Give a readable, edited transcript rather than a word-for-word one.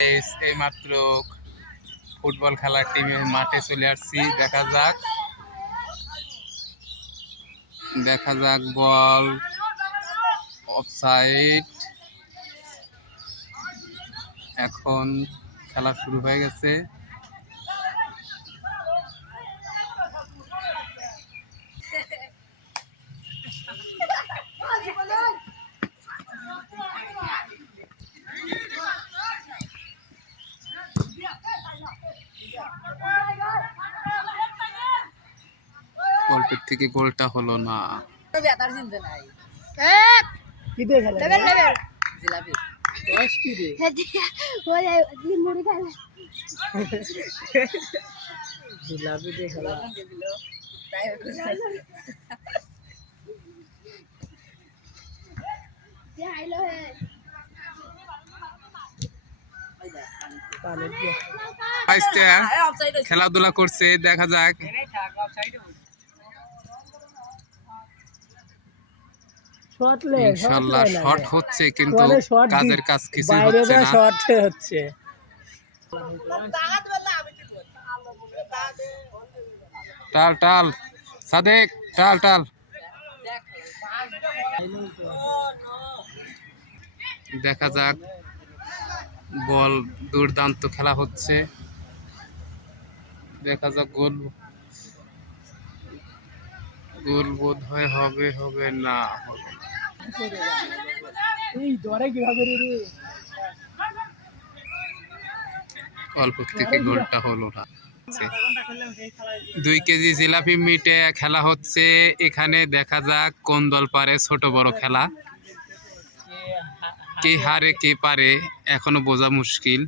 এই মাত্র ফুটবল খেলার টিমে মাঠে চলে আসছি। দেখা যাক বল অফসাইড। এখন খেলা শুরু হয়ে গেছে। অল্পের থেকে গোলটা হলো না। খেলাধুলা করছে, দেখা যাক। ইনশাআল্লাহ শট হচ্ছে, কিন্তু কাজের কাজ কিছু হচ্ছে না। টাল টাল সাদেক, টাল টাল। দেখা যাক, বল দুর্দান্ত খেলা হচ্ছে। দেখা যাক গোল বোধ হয় হবে না। অল্প থেকে গোলটা হলো না। 2 কেজি জিলাপি মিটে খেলা হচ্ছে এখানে। দেখা যাক কোন দল পারে ছোট বড় খেলা, কে হারে কে পারে এখনো বোঝা মুশকিল।